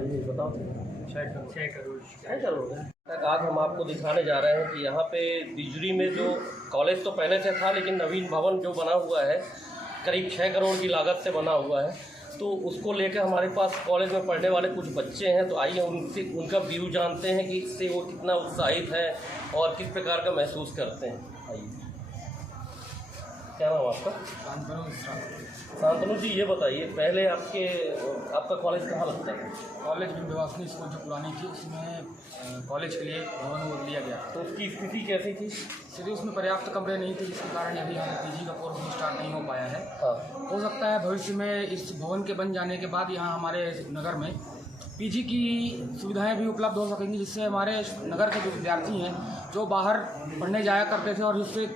ये बताओ। 6 करोड़ तक। आज हम आपको दिखाने जा रहे हैं कि यहाँ पे बिजली में जो कॉलेज तो पहले से था, लेकिन नवीन भवन जो बना हुआ है करीब 6 करोड़ की लागत से बना हुआ है, तो उसको लेकर हमारे पास कॉलेज में पढ़ने वाले कुछ बच्चे हैं। तो आइए उनसे उनका व्यू जानते हैं कि इससे वो कितना उत्साहित है और किस प्रकार का महसूस करते हैं। आइए, क्या नाम आपका? शांतनु जी, ये बताइए पहले आपका कॉलेज कहाँ लगता है? कॉलेज विंध्यवासिनी स्कूल जो पुरानी थी उसमें कॉलेज के लिए भवन वो लिया गया। तो उसकी स्थिति कैसी थी? स्थिति उसमें पर्याप्त कमरे नहीं थे, जिसके कारण अभी हम पीजी का कोर्स भी स्टार्ट नहीं हो पाया है। हाँ। हो सकता है भविष्य में इस भवन के बन जाने के बाद यहाँ हमारे नगर में पीजी की सुविधाएं भी उपलब्ध हो सकेंगी, जिससे हमारे नगर के जो विद्यार्थी हैं जो बाहर पढ़ने जाया करते थे और जिससे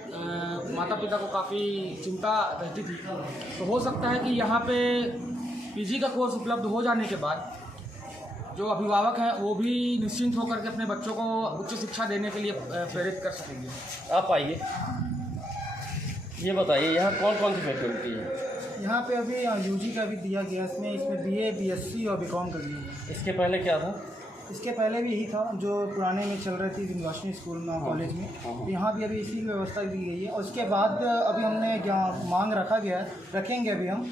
माता पिता को काफ़ी चिंता रहती थी, तो हो सकता है कि यहाँ पे पीजी का कोर्स उपलब्ध हो जाने के बाद जो अभिभावक हैं वो भी निश्चिंत होकर के अपने बच्चों को उच्च शिक्षा देने के लिए प्रेरित कर सकेंगे। आप आइए, ये बताइए यहाँ कौन कौन सी फैकल्टी है? यहाँ पे अभी यूजी का भी दिया गया, इसमें बीए, बीएससी और बीकॉम कर दिया। इसके पहले क्या था? इसके पहले भी यही था जो पुराने में चल रही थी विंध्यवासिनी स्कूल में कॉलेज में, तो यहाँ भी अभी इसी की व्यवस्था दी गई है। और उसके बाद अभी हमने मांग रखेंगे अभी हम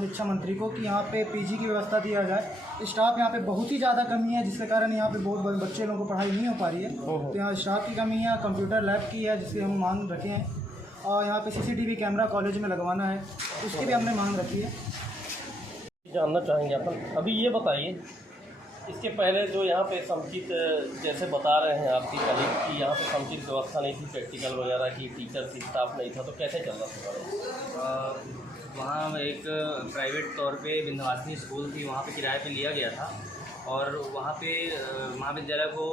शिक्षा मंत्री को कि यहाँ पे पीजी की व्यवस्था दिया जाए। स्टाफ यहाँ पे बहुत ही ज़्यादा कमी है, जिसके कारण यहाँ पे बहुत बच्चे लोगों को पढ़ाई नहीं हो पा रही है। तो यहाँ स्टाफ की कमी है, कंप्यूटर लैब की है जिसकी हम मांग रखे हैं, और यहाँ पे सीसीटीवी कैमरा कॉलेज में लगवाना है, उसकी भी हमने मांग रखी है। जानना चाहेंगे अपन। अभी ये बताइए, इसके पहले जो यहाँ पे समुचित, जैसे बता रहे हैं आपकी कलीग की, यहाँ पे समुचित व्यवस्था नहीं थी, प्रैक्टिकल वगैरह की, टीचर की स्टाफ नहीं था, तो कैसे चल रहा था? वहाँ एक प्राइवेट तौर पे विंध्यवासिनी स्कूल थी, वहाँ पे किराए पे लिया गया था और वहाँ पे महाविद्यालय को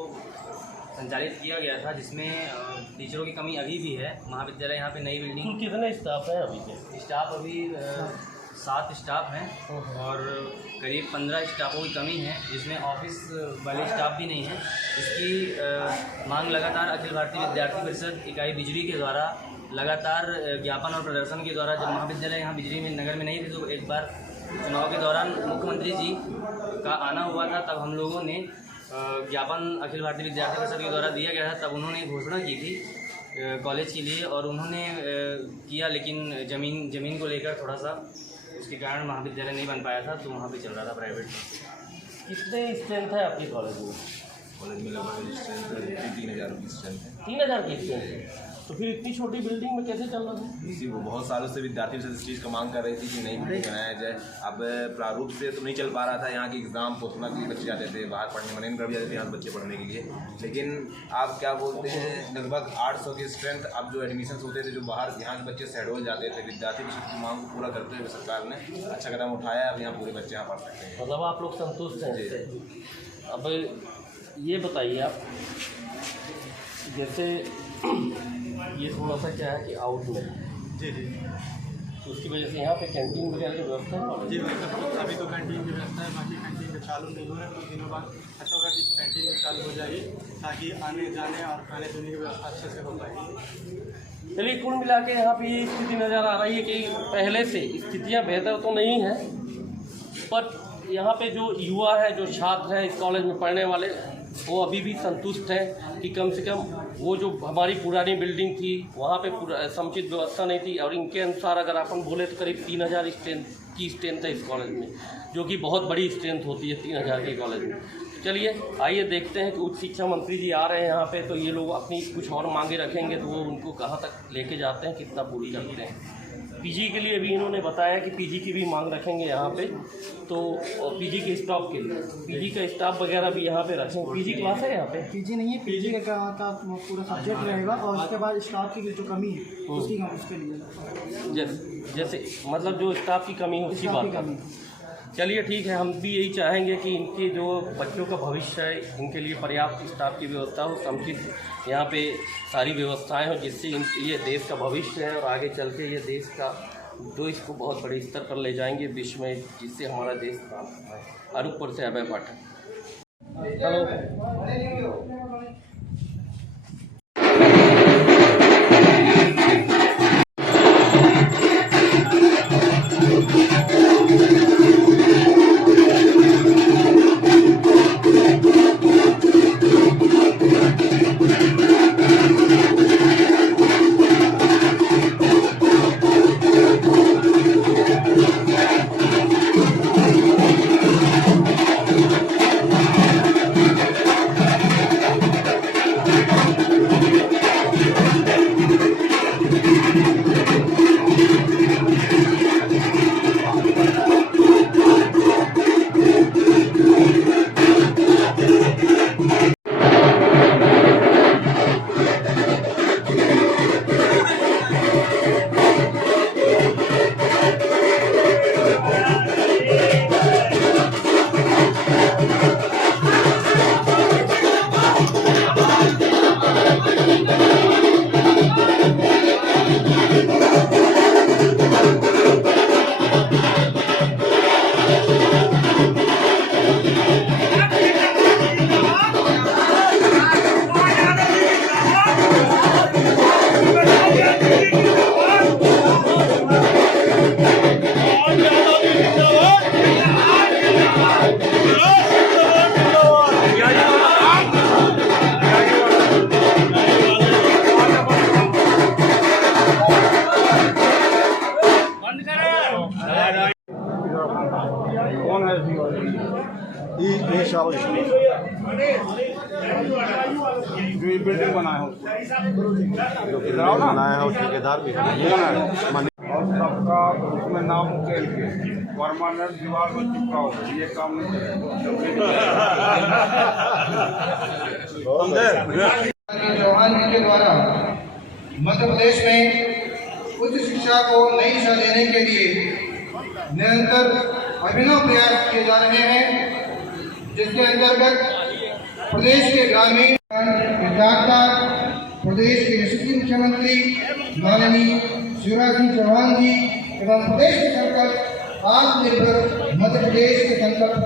संचालित किया गया था, जिसमें टीचरों की कमी अभी भी है। महाविद्यालय यहाँ पे नई बिल्डिंग। कितने स्टाफ हैं अभी के? स्टाफ अभी 7 स्टाफ हैं और करीब 15 स्टाफों की कमी है, जिसमें ऑफिस वाले स्टाफ भी नहीं है। इसकी मांग लगातार अखिल भारतीय विद्यार्थी परिषद इकाई बिजली के द्वारा लगातार ज्ञापन और प्रदर्शन के द्वारा, जब महाविद्यालय यहाँ बिजली में नगर में नहीं थे, तो एक बार चुनाव के दौरान मुख्यमंत्री जी का आना हुआ था, तब हम लोगों ने ज्ञापन अखिल भारतीय विद्यार्थी परिषद के द्वारा दिया गया था। तब उन्होंने घोषणा की थी कॉलेज के लिए और उन्होंने किया, लेकिन ज़मीन को लेकर थोड़ा सा उसके कारण महाविद्यालय नहीं बन पाया था, तो वहाँ पे चल रहा था प्राइवेट। कितने स्ट्रेंथ है आपकी कॉलेज में? कॉलेज में लगभग स्ट्रेंथ 3,000 की स्ट्रेंथ है। 3,000 की स्ट्रेंथ है, तो फिर इतनी छोटी बिल्डिंग में कैसे चल रहा था? इसी वो बहुत सालों से विद्यार्थियों से इस चीज़ का मांग कर रही थी कि नई बिल्डिंग बनाया जाए। अब प्रारूप से तो नहीं चल पा रहा था, यहाँ की एग्ज़ाम पोस्टमा के लिए बच्चे जाते थे, बाहर पढ़ने मनेंद्र भी जाते थे यहाँ बच्चे पढ़ने के लिए, लेकिन आप क्या बोलते हैं, लगभग 800 की स्ट्रेंथ। अब जो एडमिशन होते थे, जो बाहर यहाँ के बच्चे शहडोल जाते थे, विद्यार्थी परिषद की मांग को पूरा करते हुए सरकार ने अच्छा कदम उठाया है। अब यहाँ पूरे बच्चे यहाँ पढ़ सकते हैं। मतलब आप लोग संतुष्ट हैं इससे? अब ये बताइए आप, जैसे ये थोड़ा सा क्या है कि आउट में जी, तो उसकी वजह से यहाँ पे कैंटीन वगैरह की व्यवस्था है? जी, अभी तो कैंटीन की व्यवस्था है, बाकी कैंटीन का चालू नहीं हो रहा है। कुछ दिनों बाद अच्छा होगा कि कैंटीन भी चालू हो जाएगी, ताकि आने जाने और खाने पीने की व्यवस्था अच्छे से हो पाएगी। चलिए, कुल मिला के यहाँ पे ये स्थिति नज़र आ रही है कि पहले से स्थितियाँ बेहतर तो नहीं हैं, पर यहाँ पे जो युवा है, जो छात्र हैं इस कॉलेज में पढ़ने वाले, वो अभी भी संतुष्ट हैं कि कम से कम वो जो हमारी पुरानी बिल्डिंग थी वहाँ पे समुचित व्यवस्था नहीं थी, और इनके अनुसार अगर अपन बोले तो करीब 3,000 की स्ट्रेंथ है इस कॉलेज में, जो कि बहुत बड़ी स्ट्रेंथ होती है 3,000 के कॉलेज में। चलिए आइए देखते हैं कि उच्च शिक्षा मंत्री जी आ रहे हैं यहाँ पे, तो ये लोग अपनी कुछ और मांगे रखेंगे, तो वो उनको कहाँ तक लेके जाते हैं, कितना पूरी करते हैं। पीजी के लिए भी इन्होंने बताया कि पीजी की भी मांग रखेंगे यहाँ पे, तो पीजी के स्टाफ के लिए पीजी का स्टाफ वगैरह भी यहाँ पे रखेंगे। पीजी क्लास है यहाँ पे? पीजी नहीं है, पीजी का पूरा सब्जेक्ट रहेगा, और उसके बाद स्टाफ की जो कमी है उसके लिए जैसे मतलब जो स्टाफ की कमी है उसकी बात करें। चलिए ठीक है, हम भी यही चाहेंगे कि इनके जो बच्चों का भविष्य है, इनके लिए पर्याप्त स्टाफ की व्यवस्था हो, समुचित यहाँ पे सारी व्यवस्थाएं हो, जिससे ये देश का भविष्य है और आगे चल के ये देश को बहुत बड़े स्तर पर ले जाएंगे विश्व में, जिससे हमारा देश काम है। अरूपुर से अभय पाठक। हेलो। ये शाबाश जो ये बिल्डिंग बनाया हो जो बनाया है उसके ठेकेदार भी और सबका उसमें नाम उकेल के परमानेंट दीवार में चिपका हो ये काम नहीं चौहान जी के द्वारा मध्य प्रदेश में उच्च शिक्षा को नई दिशा देने के लिए निरंतर अभिनव प्रयास किए जा रहे हैं, जिसके अंतर्गत प्रदेश के ग्रामीण विद्यार्थी, प्रदेश के यशस्वी मुख्यमंत्री माननीय शिवराज सिंह चौहान जी एवं प्रदेश के संकल्प आत्मनिर्भर मध्य प्रदेश के संकल्प को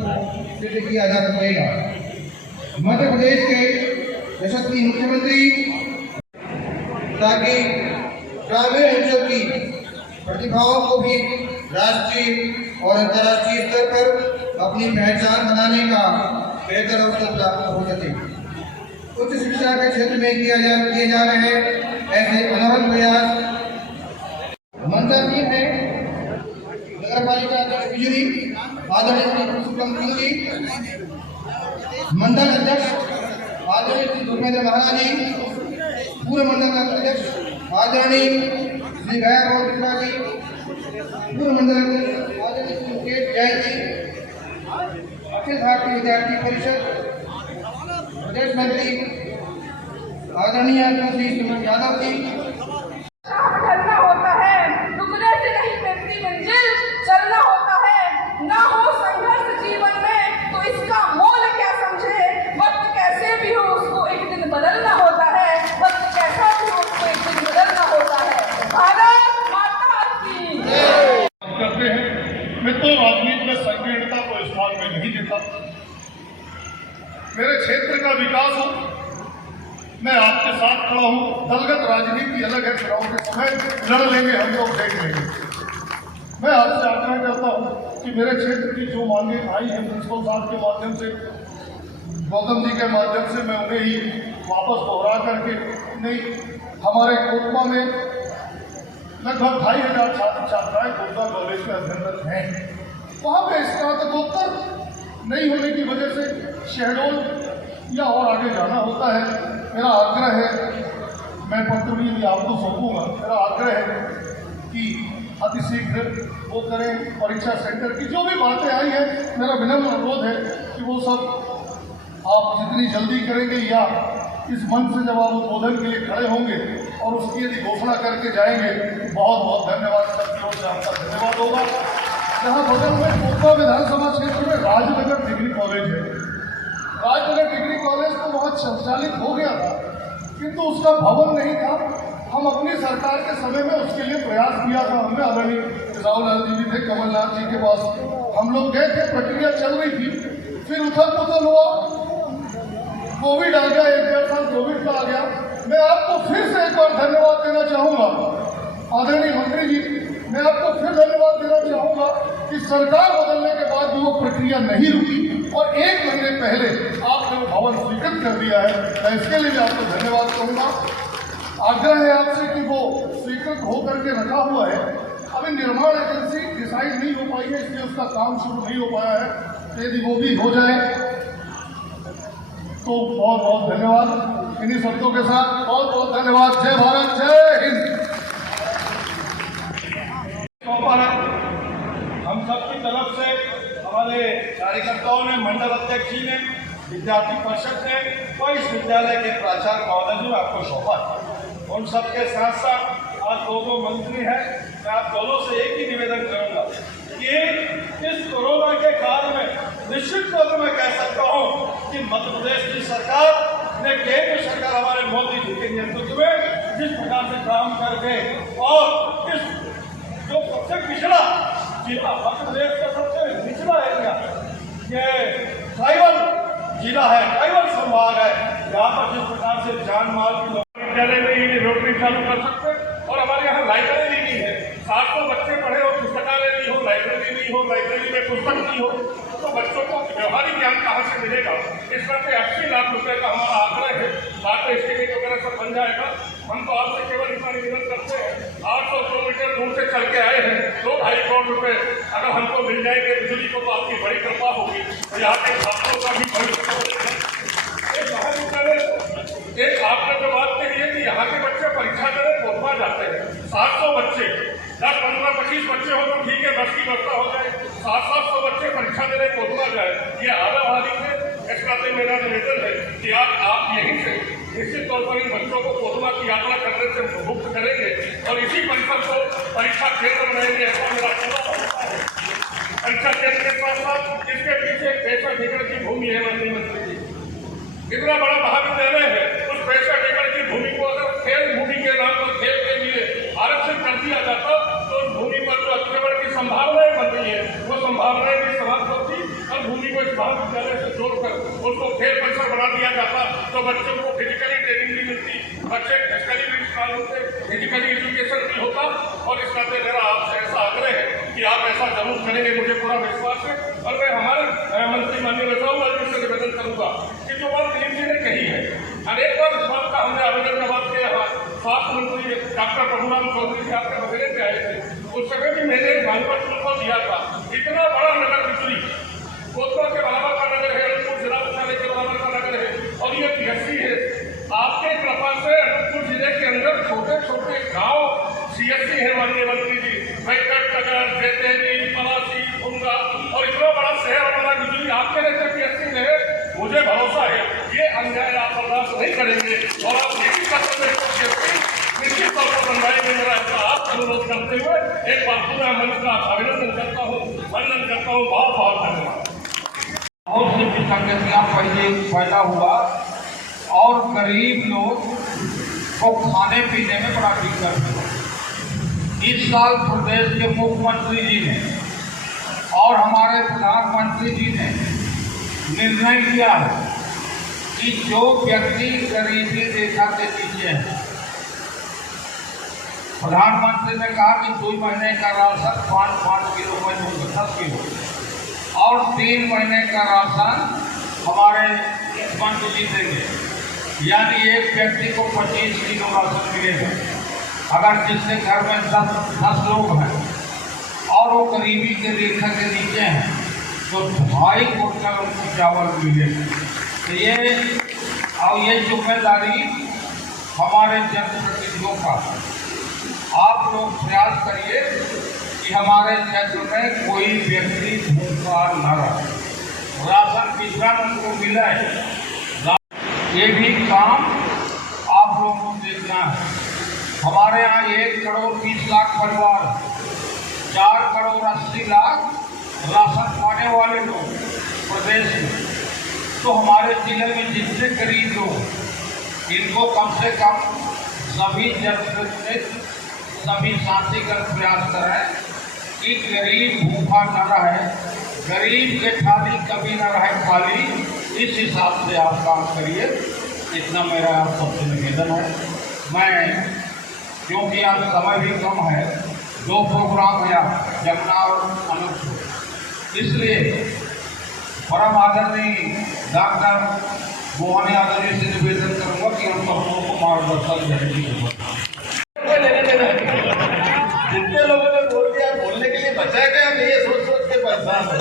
सिद्ध किया जा सकेगा। मध्य प्रदेश के यशस्वी मुख्यमंत्री ताकि ग्रामीण अंचल की प्रतिभाओं को भी राष्ट्रीय और अंतर्राष्ट्रीय स्तर पर अपनी पहचान बनाने का बेहतर अवसर प्राप्त हो सके। उच्च शिक्षा के क्षेत्र में किए जा रहे ऐसे अनवरत प्रयास मंत्रालय है नगर पालिका अध्यक्ष बिजली आदरणीय श्री पुरुषोत्तम सिंह जी, मंडल अध्यक्ष आदरणीय श्री धर्मेंद्र महाराज जी, पूर्व मंडल अध्यक्ष आदरणीय श्री गया गौर मिश्रा जी, पूर्व मंडल अध्यक्ष आदरणीय श्री मुकेश जैन जी, अखिल भारतीय विद्यार्थी परिषद प्रदेश मंत्री आदरणीय श्री सुमन यादव जी। चलना होता है, रुकने से नहीं मिलती मंजिल, चलना होता है। ना हो संघर्ष जीवन में तो इसका मोल क्या समझे। वक्त कैसे भी हो उसको एक दिन बदलना होता है, वक्त कैसा भी हो उसको एक दिन बदलना होता है। भारत माता की करते हैं। मैं तो राजनीति में संकीर्णता को स्थान में नहीं देता। मेरे क्षेत्र का विकास हो, मैं आपके साथ खड़ा हूँ। दलगत राजनीति अलग है, चुनाव के समय लड़ लेंगे, हम लोग देख लेंगे। मैं आपसे आग्रह करता हूँ कि मेरे क्षेत्र की जो मांगे आई हैं प्रिंसिपल साहब के माध्यम से, गौतम जी के माध्यम से, मैं उन्हें ही वापस दोहरा करके नहीं, हमारे कोटमा में लगभग 2500 छात्र छात्राएं कोटमा कॉलेज में अध्ययनरत हैं। वहाँ पे स्नातकोत्तर नहीं होने की वजह से शहडोल या और आगे जाना होता है। मेरा आग्रह है, मैं पत्र भी आपको सौंपूंगा, मेरा आग्रह है कि अतिशीघ्र वो करें। परीक्षा सेंटर की जो भी बातें आई हैं, मेरा विनम्र अनुरोध है कि वो सब आप जितनी जल्दी करेंगे या इस मंच से जब आप उद्बोधन के लिए खड़े होंगे और उसकी यदि घोषणा करके जाएंगे, बहुत बहुत धन्यवाद, सबकी ओर से आपका धन्यवाद होगा। जहाँ बगल में कोटमा विधानसभा क्षेत्र में राजनगर डिग्री कॉलेज है, राजनगर डिग्री कॉलेज तो बहुत संचालित हो गया था, किंतु उसका भवन नहीं था। हम अपनी सरकार के समय में उसके लिए प्रयास किया था। हमने आदरणीय राहुल गांधी जी थे, कमलनाथ जी के पास हम लोग गए थे, प्रक्रिया चल रही थी, फिर उथल पुथल हुआ, कोविड आ गया, 1-1.5 साल कोविड का आ गया। मैं आपको फिर से एक बार धन्यवाद देना चाहूँगा आदरणीय मंत्री जी, मैं आपको फिर धन्यवाद देना चाहूँगा कि सरकार बदलने के बाद भी वो प्रक्रिया नहीं रुकी और 1 महीने पहले आपने वो भवन स्वीकृत कर दिया है। मैं इसके लिए भी आपको धन्यवाद कहूँगा। आग्रह है आपसे कि वो स्वीकृत होकर के रखा हुआ है। अभी निर्माण एजेंसी डिसाइड नहीं हो पाई है, इसलिए उसका काम शुरू नहीं हो पाया है। यदि वो भी हो जाए तो बहुत बहुत धन्यवाद। इन्हीं शब्दों के साथ बहुत बहुत धन्यवाद। जय भारत, जय हिंद। हम सबकी तरफ से हमारे कार्यकर्ताओं ने, मंडल अध्यक्ष जी ने, विद्यार्थी परिषद ने और इस विद्यालय के प्राचार्य महोदय जी ने आपको सौंपा। उन सबके साथ साथ आज 2 मंत्री हैं। मैं आप दोनों से एक ही निवेदन करूंगा कि इस कोरोना के काल में निश्चित तौर पर मैं कह सकता हूं कि मध्य प्रदेश की सरकार ने, केंद्र सरकार हमारे मोदी जी के नेतृत्व में जिस प्रकार से काम करके और इस जो सबसे पिछड़ा जिला, मध्य प्रदेश का सबसे निचला एरिया, ये ट्राइबल जिला है, ट्राइबल संभाग है, यहाँ पर जिस प्रकार से जान माल की विद्यालय में ही रोटरी चालू कर सकते हैं। और हमारे यहाँ लाइब्रेरी भी है, 700 बच्चे पढ़े और पुस्तकालय नहीं हो, लाइब्रेरी नहीं हो, लाइब्रेरी में पुस्तक नहीं हो, तो बच्चों को व्यवहारिक ज्ञान कहाँ से मिलेगा? इस पर 80 लाख रुपए का हमारा आंकड़ा है। बात एस्टिमेट वगैरह सब बन जाएगा। हम तो आपसे केवल इतना निवेदन करते हैं, 800 किलोमीटर दूर से चल के आए हैं, 2-2.5 करोड़ रुपए अगर हमको मिल जाएंगे बिजली को तो आपकी बड़ी कृपा होगी। तो यहाँ के छात्रों का भी भविष्य एक आपने जो बात कही है कि यहाँ के बच्चे परीक्षा देने कोतवा जाते हैं, 700 बच्चे, 10, 15, 25 बच्चे हो तो ठीक है, 10 की व्यवस्था हो जाए, 700 बच्चे परीक्षा देने कोतवा जाए, ये आधा हारी है। इस नाते मेरा निवेदन है कि आज आप यहीं से निश्चित तौर पर इन बच्चों को कोतवा की यात्रा करने से मुक्त करेंगे और इसी परिसर को परीक्षा केंद्र बनाएंगे, ऐसा मेरा पूरा भरोसा है। परीक्षा केंद्र के साथ साथ इसके पीछे 65 एकड़ की भूमि है। माननीय मंत्री जी, इतना बड़ा महाविद्यालय है, उस 65 एकड़ की भूमि को अगर खेल भूमि के नाम पर खेल के लिए आरक्षित कर दिया जाता तो उस भूमि पर जो अच्छे बड़े की संभावनाएं बन रही है वो संभावनाएं भी समाप्त होती और भूमि को इस महाविद्यालय से जोड़कर उसको खेल परिसर बना दिया जाता तो बच्चों को फिजिकली ट्रेनिंग भी मिलती, बच्चे फिजिकली भी स्ट्रांग होते, फिजिकली एजुकेशन भी होता। और इस नाते मेरा आपसे ऐसा आग्रह है कि आप ऐसा जरूर करेंगे, मुझे पूरा विश्वास है। और मैं हमारे मंत्री माननीय रसाऊ जी से निवेदन करूंगा कि जो बात दिलीप जी ने कही है, अनेक बार इस बात का हमने आवेदन के बाद के यहाँ स्वास्थ्य मंत्री डॉक्टर प्रभुराम चौधरी से आपके बगैर के आए थे, उस समय भी मैंने एक भागवत को दिया था। इतना बड़ा नगर बिजली कोतवा के बराबर का नगर है, अनूपपुर जिला मुख्यालय के बराबर का नगर है और ये PSC है। आपके कृपा से अनूपपुर जिले के अंदर छोटे छोटे गाँव CSC है माननीय मंत्री जी, वेंकटनगर, जैतेली, पलासी, भुंगा और इतना बड़ा शहर हमारा बिजली आपके जैसे PSC में है। मुझे भरोसा है ये अन्याय आप बर्दाश्त नहीं करेंगे और आप यही करते हुए निश्चित तौर पर बनवाएंगे। मेरा ऐसा आप अनुरोध करते हुए एक बार पूरा मंच का अभिनंदन करता हूँ, वंदन करता हूँ। बहुत बहुत धन्यवाद। बहुत सी विसंगतियाँ पहले पैदा हुआ और गरीब लोग को खाने पीने में बड़ा दिक्कत हुआ। इस साल प्रदेश के मुख्यमंत्री जी ने और हमारे प्रधानमंत्री जी ने निर्णय लिया है कि जो व्यक्ति गरीबी रेखा के नीचे है, प्रधानमंत्री ने कहा कि 2 महीने का राशन 5-5 किलो में दूंगा, 10 किलो और 3 महीने का राशन हमारे मुख्यमंत्री जी देंगे, यानी एक व्यक्ति को 25 किलो राशन मिलेगा। अगर जिसके घर में 10 लोग हैं और वो गरीबी के रेखा के नीचे हैं तो 2.5 क्विंटल उनको चावल मिलेगा। तो ये जिम्मेदारी हमारे जनप्रतिनिधियों का। आप लोग प्रयास करिए कि हमारे क्षेत्र में कोई व्यक्ति भूखा न रहे, राशन वितरण उनको मिले, ये भी काम आप लोगों को देखना है। हमारे यहाँ 1 करोड़ 30 लाख परिवार, 4 करोड़ 80 लाख राशन पाने वाले लोग प्रदेश में। तो हमारे जिले में जितने गरीब लोग, इनको कम से कम सभी जनप्रतिनिधि, सभी साथीगण प्रयास करें कि गरीब भूखा न रहे, गरीब के थाली कभी न रहे खाली। इस हिसाब से आप काम करिए, इतना मेरा आप सबसे निवेदन है। मैं क्योंकि आज समय भी कम है, 2 प्रोग्राम है जमुना और अनूपपुर, इसलिए परम आदरणीय डॉक्टर मोहन यादव जी से निवेदन करूँगा कि हम सब लोगों को मार्गदर्शन देने की जरूरत है। जितने लोगों ने बोल दिया, बोलने के लिए बचा क्या, मैं ये सोच के परेशान हूँ।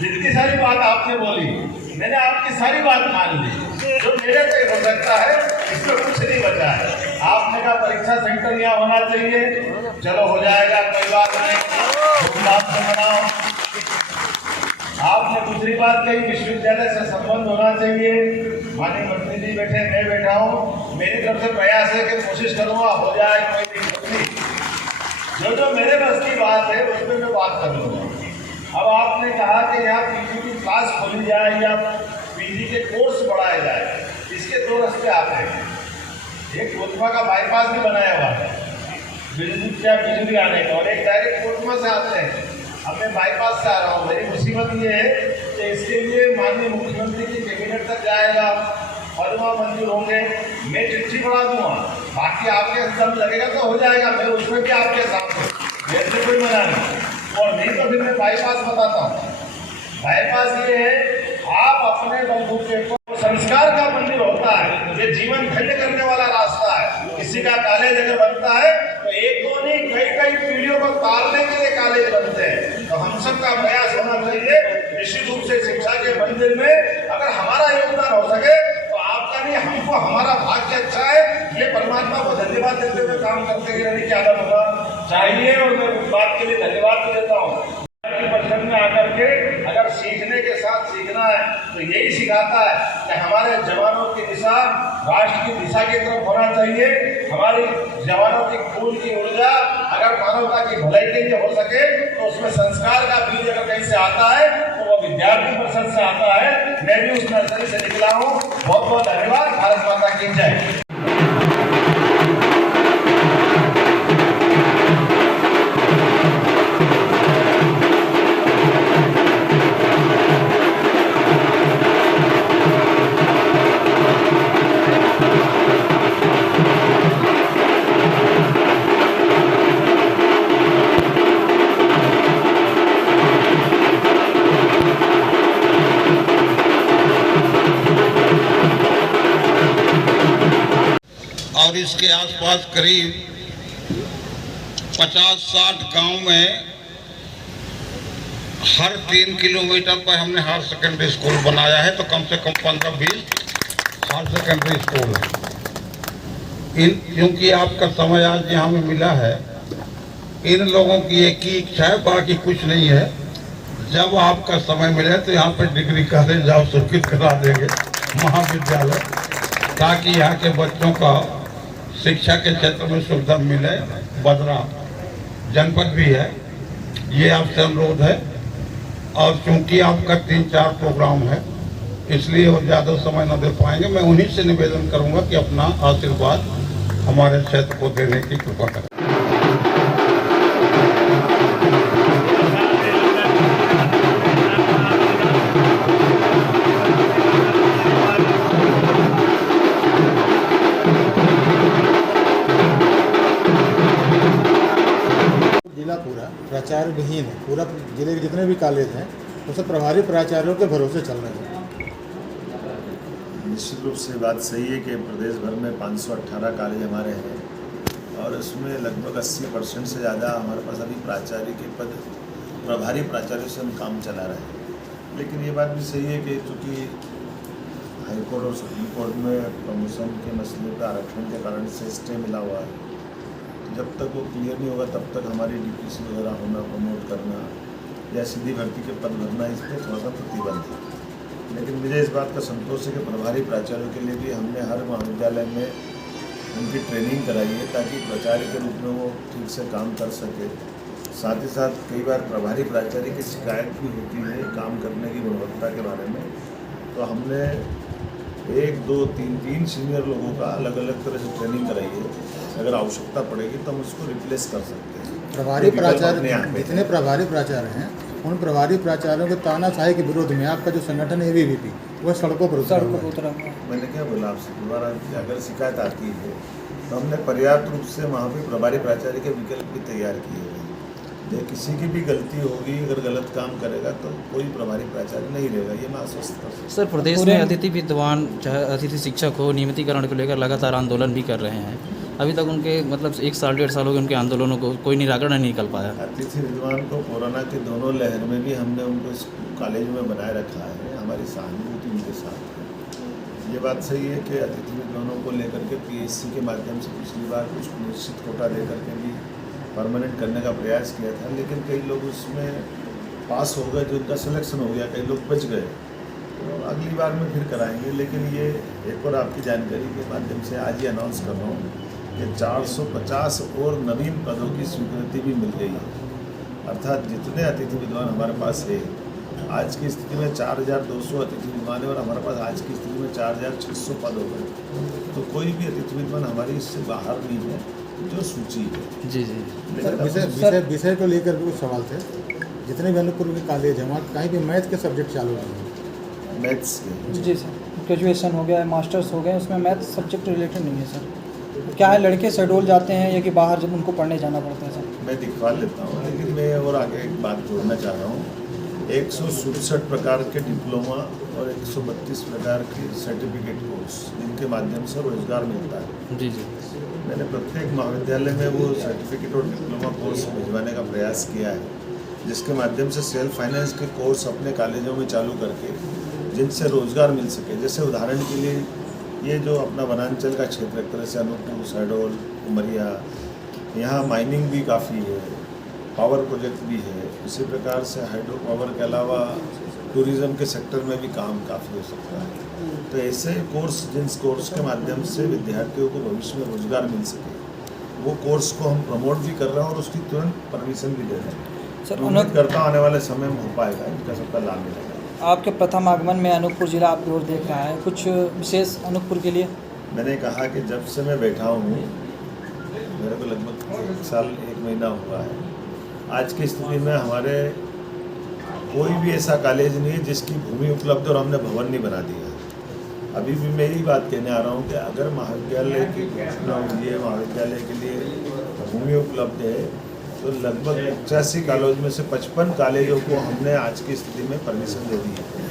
जितनी सारी बात आपने बोली, मैंने आपकी सारी बात मान ली। जो मेरे पे हो सकता है इसमें कुछ नहीं बचा है। आपने कहा परीक्षा सेंटर यहाँ होना चाहिए, चलो हो जाएगा, कोई बात नहीं, बात से बनाओ। आपने दूसरी बात कही विश्वविद्यालय से संबंध होना चाहिए। माननीय मंत्री जी बैठे, मैं बैठा हूँ, मेरी तरफ से प्रयास है कि कोशिश करूँगा हो जाए, कोई दिक्कत नहीं। जो मेरे बस की बात है उसमें मैं बात करूँगा। अब आपने कहा कि यहाँ PG की क्लास खोली जाए या PG के कोर्स बढ़ाए जाए, इसके 2 रास्ते आते हैं। एक कोतवा का बाईपास भी बनाया हुआ है बिजली आने का, और एक डायरेक्ट कोतवा से आते हैं। अब मैं बाईपास से आ रहा हूँ। मेरी मुसीबत ये है कि इसके लिए माननीय मुख्यमंत्री की कैबिनेट तक जाएगा और वहाँ मंजूर होंगे, मैं चिट्ठी बढ़ा दूँगा, बाकी आपके दम लगेगा तो हो जाएगा। मैं उसमें भी आपके साथ हूँ, मेरे से कोई मना नहीं। और नहीं तो फिर मैं बाईपास बताता हूँ। बाईपास ये है, आप अपने बलबूते को, संस्कार का मंदिर होता है, ये जीवन धन्य करने वाला रास्ता है। किसी का कॉलेज अगर बनता है तो एक दो नहीं कई पीढ़ियों को तारने के लिए कॉलेज बनते हैं। तो हम सब का प्रयास होना चाहिए निश्चित रूप से शिक्षा के मंदिर में अगर हमारा योगदान हो सके तो आपका नहीं, हमको हमारा भाग्य अच्छा है। ये परमात्मा को धन्यवाद देते हुए काम करते रहने की आदत होगा चाहिए और मैं उस बात के लिए धन्यवाद भी देता हूँ। परिषद में आकर के अगर सीखने के साथ सीखना है तो यही सिखाता है कि हमारे जवानों की दिशा राष्ट्र की दिशा की तरफ होना चाहिए। हमारे जवानों की खून की ऊर्जा अगर मानवता की भलाई के लिए हो सके तो उसमें संस्कार का बीज अगर कहीं से आता है तो वो विद्यार्थी परिषद से आता है। मैं भी उस नर्सरी से निकला हूँ। बहुत बहुत धन्यवाद। भारत माता की जय। और इसके आसपास करीब 50-60 गांव में हर 3 किलोमीटर पर हमने हायर सेकेंडरी स्कूल बनाया है। तो कम से कम 15-20 हायर सेकेंडरी स्कूल है। क्योंकि आपका समय आज यहाँ में मिला है, इन लोगों की एक ही इच्छा है, बाकी कुछ नहीं है। जब आपका समय मिले तो यहाँ पे डिग्री कॉलेज आप स्वीकृत करा देंगे, महाविद्यालय, ताकि यहाँ के बच्चों का शिक्षा के क्षेत्र में सुविधा मिले। बदरा जनपद भी है, ये आपसे अनुरोध है। और क्योंकि आपका 3-4 प्रोग्राम है इसलिए वो ज़्यादा समय न दे पाएंगे। मैं उन्हीं से निवेदन करूंगा कि अपना आशीर्वाद हमारे क्षेत्र को देने की कृपा करें। जिला पूरा प्राचार्य विहीन है। पूरा जिले के जितने भी कॉलेज हैं वो सब प्रभारी प्राचार्यों के भरोसे चल रहे हैं। निश्चित रूप से बात सही है कि प्रदेश भर में 518 कॉलेज हमारे हैं और इसमें लगभग 80% से ज़्यादा हमारे पास अभी प्राचार्य के पद, प्रभारी प्राचार्य से हम काम चला रहे हैं। लेकिन ये बात भी सही है कि चूँकि हाईकोर्ट और सुप्रीम कोर्ट में प्रमोशन के मसले पर आरक्षण के कारण से स्टे मिला हुआ है, जब तक वो क्लियर नहीं होगा तब तक हमारी डीपीसी वगैरह होना, प्रमोट करना या सीधी भर्ती के पद भरना, इस पर थोड़ा सा प्रतिबंध है। लेकिन मुझे इस बात का संतोष है कि प्रभारी प्राचार्यों के लिए भी हमने हर महाविद्यालय में उनकी ट्रेनिंग कराई है ताकि प्राचार्य के रूप में वो ठीक से काम कर सके। साथ ही साथ कई बार प्रभारी प्राचार्य की शिकायत भी होती है काम करने की गुणवत्ता के बारे में, तो हमने 1, 2, 3 सीनियर लोगों का अलग अलग तरह से ट्रेनिंग कराई है। अगर आवश्यकता पड़ेगी तो हम उसको रिप्लेस कर सकते हैं। प्रभारी प्राचार्य, जितने प्रभारी प्राचार्य हैं उन प्रभारी प्राचार्यों के तानाशाही के विरोध में आपका जो संगठन है ABVP वो सड़कों पर उतरा। मैंने क्या बोला आपसे दोबारा, अगर शिकायत आती है तो हमने पर्याप्त रूप से वहाँ पे प्रभारी प्राचार्य के विकल्प भी तैयार किए हैं। ये किसी की भी गलती होगी, अगर गलत काम करेगा तो कोई प्रभारी प्राचार्य नहीं रहेगा, ये मैं आश्वस्त कर सकता हूं। सर, प्रदेश में अतिथि विद्वान चाहे अतिथि शिक्षक हो, नियमितीकरण को लेकर लगातार आंदोलन भी कर रहे हैं। अभी तक उनके मतलब 1 साल 1.5 साल हो गए उनके आंदोलनों को, कोई निराकरण नहीं निकल पाया। अतिथि विद्वान को कोरोना की दोनों लहर में भी हमने उनको कॉलेज में बनाए रखा है। हमारी सहानुभूति उनके साथ है। ये बात सही है कि अतिथि विद्वानों को लेकर के PSC के माध्यम से पिछली बार कुछ निश्चित कोटा दे करके भी परमानेंट करने का प्रयास किया था, लेकिन कई लोग उसमें पास हो गए, जो उनका सिलेक्शन हो गया, कई लोग बच गए। तो अगली बार में फिर कराएंगे। लेकिन ये एक और आपकी जानकारी के माध्यम से आज ही अनाउंस कर रहा हूँ कि 450 और नवीन पदों की स्वीकृति भी मिल गई है। अर्थात जितने अतिथि विद्वान हमारे पास है, आज की स्थिति में 4200 अतिथि विद्वान है और हमारे पास आज की स्थिति में 4600 पद हो गए। तो कोई भी अतिथि विद्वान हमारी इससे बाहर नहीं है, जो सूची है। जी। विषय को लेकर भी कुछ सवाल थे। जितने भी अनुपुर के कॉलेज हैं वहाँ कहीं भी मैथ के सब्जेक्ट चालू नहीं है। मैथ्स के? जी सर, ग्रेजुएशन हो गया है, मास्टर्स हो गए, उसमें मैथ सब्जेक्ट रिलेटेड नहीं है सर। क्या है, लड़के शेड्यूल जाते हैं या कि बाहर जब उनको पढ़ने जाना पड़ता है सर? मैं दिखवा लेता हूँ, लेकिन मैं और आगे एक बात जोड़ना चाह रहा हूँ 167 प्रकार के डिप्लोमा और 132 प्रकार के सर्टिफिकेट कोर्स जिनके माध्यम से रोजगार मिलता है। जी जी। मैंने प्रत्येक महाविद्यालय में वो सर्टिफिकेट और डिप्लोमा कोर्स भिजवाने का प्रयास किया है, जिसके माध्यम से सेल्फ फाइनेंस के कोर्स अपने कॉलेजों में चालू करके जिनसे रोजगार मिल सके। जैसे उदाहरण के लिए ये जो अपना वनांचल का क्षेत्र एक तरह से अनूपपुर, शहडोल, उमरिया, यहाँ माइनिंग भी काफ़ी है, पावर प्रोजेक्ट भी है। इसी प्रकार से हाइड्रो पावर के अलावा टूरिज़्म के सेक्टर में भी काम काफ़ी हो सकता है। तो ऐसे कोर्स जिन कोर्स के माध्यम से विद्यार्थियों को भविष्य में रोजगार मिल सके, वो कोर्स को हम प्रमोट भी कर रहे हैं और उसकी तुरंत परमिशन भी दे रहे हैं। सर, उम्मीद करता हूँ आने वाले समय में हो पाएगा, इनका सबका लाभ मिलेगा। आपके प्रथम आगमन में अनूपपुर जिला आपकी ओर देख रहा है, कुछ विशेष अनूपपुर के लिए? मैंने कहा कि जब से मैं बैठा हूँ, मेरे को लगभग 1 साल 1 महीना हुआ है, आज की स्थिति में हमारे कोई भी ऐसा कॉलेज नहीं है जिसकी भूमि उपलब्ध और हमने भवन नहीं बना दिया। अभी भी मैं यही बात कहने आ रहा हूँ कि अगर महाविद्यालय की घोषणा हुई है, महाविद्यालय के लिए भूमि उपलब्ध है, तो लगभग 85 कॉलेज में से 55 कॉलेजों को हमने आज की स्थिति में परमिशन दे दी है।